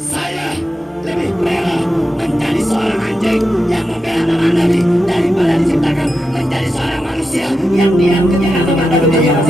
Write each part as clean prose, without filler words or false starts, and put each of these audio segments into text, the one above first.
Saya lebih rela menjadi seorang anjing yang membela lawan Nabi daripada diciptakan menjadi seorang manusia yang diam ketika memandang dunia yang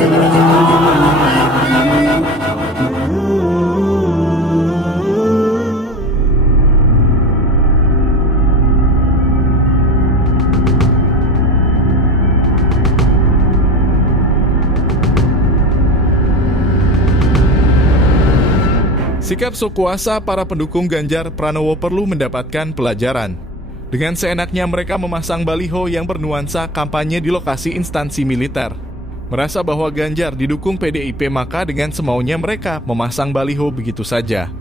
Sikap sok kuasa para pendukung Ganjar Pranowo perlu mendapatkan pelajaran. Dengan seenaknya mereka memasang baliho yang bernuansa kampanye di lokasi instansi militer. Merasa bahwa Ganjar didukung PDIP, maka dengan semaunya mereka memasang baliho begitu saja.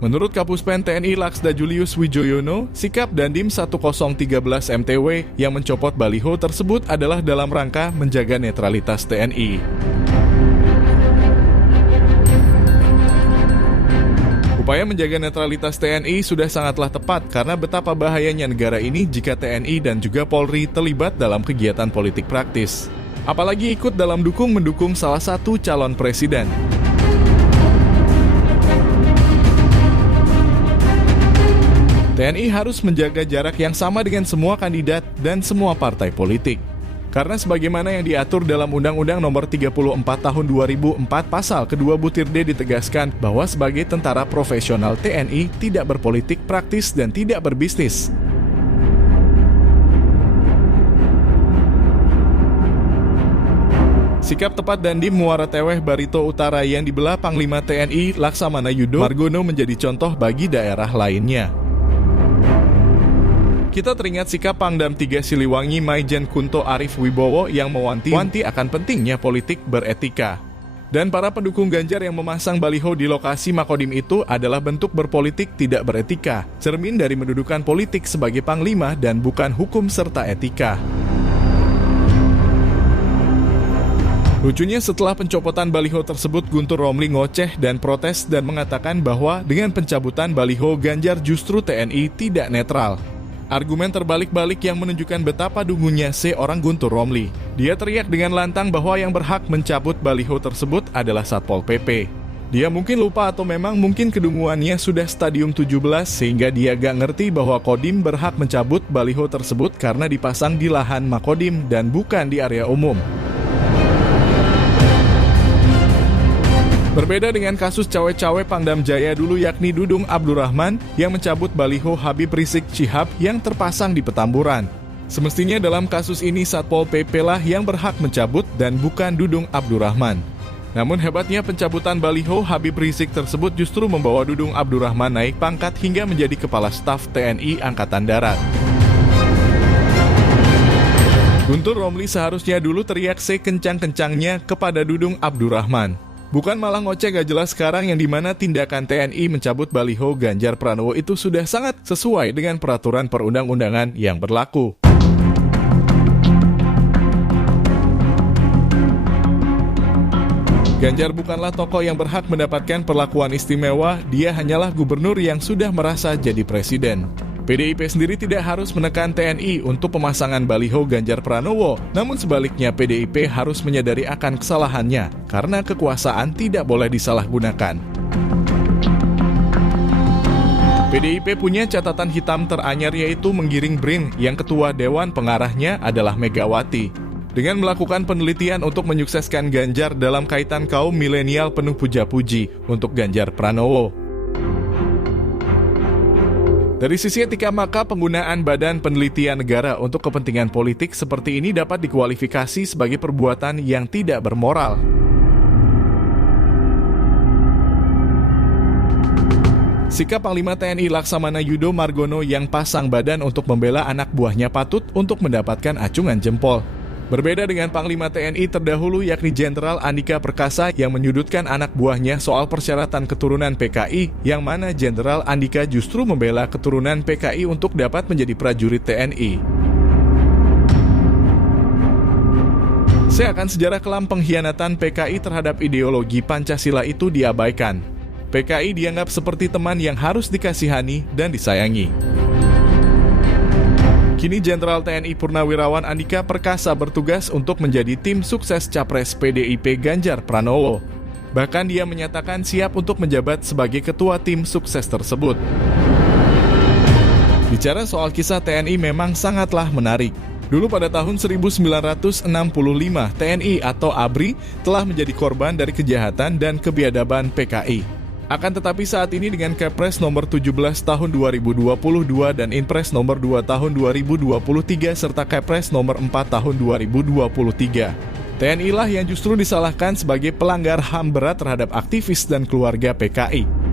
Menurut Kapuspen TNI Laksda Julius Wijoyono, sikap Dandim 1013 MTW yang mencopot baliho tersebut adalah dalam rangka menjaga netralitas TNI. Upaya menjaga netralitas TNI sudah sangatlah tepat karena betapa bahayanya negara ini jika TNI dan juga Polri terlibat dalam kegiatan politik praktis. Apalagi ikut dalam mendukung salah satu calon presiden. TNI harus menjaga jarak yang sama dengan semua kandidat dan semua partai politik. Karena sebagaimana yang diatur dalam Undang-Undang Nomor 34 Tahun 2004 Pasal kedua butir D ditegaskan bahwa sebagai tentara profesional TNI tidak berpolitik praktis dan tidak berbisnis. Sikap tepat Dandim Muara Teweh Barito Utara yang dibelah Panglima TNI Laksamana Yudo Margono menjadi contoh bagi daerah lainnya. Kita teringat sikap Pangdam 3 Siliwangi Maijen Kunto Arif Wibowo yang mewanti-wanti akan pentingnya politik beretika. Dan para pendukung Ganjar yang memasang baliho di lokasi Makodim itu adalah bentuk berpolitik tidak beretika, cermin dari mendudukan politik sebagai panglima dan bukan hukum serta etika. Lucunya setelah pencopotan baliho tersebut, Guntur Romli ngoceh dan protes dan mengatakan bahwa dengan pencabutan baliho Ganjar justru TNI tidak netral. Argumen terbalik-balik yang menunjukkan betapa dungunya seorang Guntur Romli. Dia teriak dengan lantang bahwa yang berhak mencabut baliho tersebut adalah Satpol PP. Dia mungkin lupa atau memang mungkin kedunguannya sudah stadium 17 sehingga dia gak ngerti bahwa Kodim berhak mencabut baliho tersebut karena dipasang di lahan Makodim dan bukan di area umum. Berbeda dengan kasus cawe-cawe Pangdam Jaya dulu yakni Dudung Abdurrahman yang mencabut baliho Habib Rizik Syihab yang terpasang di Petamburan. Semestinya dalam kasus ini Satpol PP lah yang berhak mencabut dan bukan Dudung Abdurrahman. Namun hebatnya pencabutan baliho Habib Rizik tersebut justru membawa Dudung Abdurrahman naik pangkat hingga menjadi Kepala Staf TNI Angkatan Darat. Guntur Romli seharusnya dulu teriak sekencang-kencangnya kepada Dudung Abdurrahman. Bukan malah ngoceh gak jelas sekarang yang dimana tindakan TNI mencabut baliho Ganjar Pranowo itu sudah sangat sesuai dengan peraturan perundang-undangan yang berlaku. Ganjar bukanlah tokoh yang berhak mendapatkan perlakuan istimewa, dia hanyalah gubernur yang sudah merasa jadi presiden. PDIP sendiri tidak harus menekan TNI untuk pemasangan baliho Ganjar Pranowo, namun sebaliknya PDIP harus menyadari akan kesalahannya, karena kekuasaan tidak boleh disalahgunakan. PDIP punya catatan hitam teranyar yaitu menggiring BRIN yang ketua Dewan Pengarahnya adalah Megawati. Dengan melakukan penelitian untuk menyukseskan Ganjar dalam kaitan kaum milenial penuh puja-puji untuk Ganjar Pranowo. Dari sisi etika maka penggunaan Badan Penelitian Negara untuk kepentingan politik seperti ini dapat dikualifikasi sebagai perbuatan yang tidak bermoral. Sikap Panglima TNI Laksamana Yudo Margono yang pasang badan untuk membela anak buahnya patut untuk mendapatkan acungan jempol. Berbeda dengan Panglima TNI terdahulu yakni Jenderal Andika Perkasa yang menyudutkan anak buahnya soal persyaratan keturunan PKI, yang mana Jenderal Andika justru membela keturunan PKI untuk dapat menjadi prajurit TNI. Seakan sejarah kelam pengkhianatan PKI terhadap ideologi Pancasila itu diabaikan. PKI dianggap seperti teman yang harus dikasihani dan disayangi. Kini Jenderal TNI Purnawirawan Andika Perkasa bertugas untuk menjadi tim sukses Capres PDIP Ganjar Pranowo. Bahkan dia menyatakan siap untuk menjabat sebagai ketua tim sukses tersebut. Bicara soal kisah TNI memang sangatlah menarik. Dulu pada tahun 1965, TNI atau ABRI telah menjadi korban dari kejahatan dan kebiadaban PKI. Akan tetapi saat ini dengan Kepres nomor 17 tahun 2022 dan Inpres nomor 2 tahun 2023 serta Kepres nomor 4 tahun 2023. TNI lah yang justru disalahkan sebagai pelanggar HAM berat terhadap aktivis dan keluarga PKI.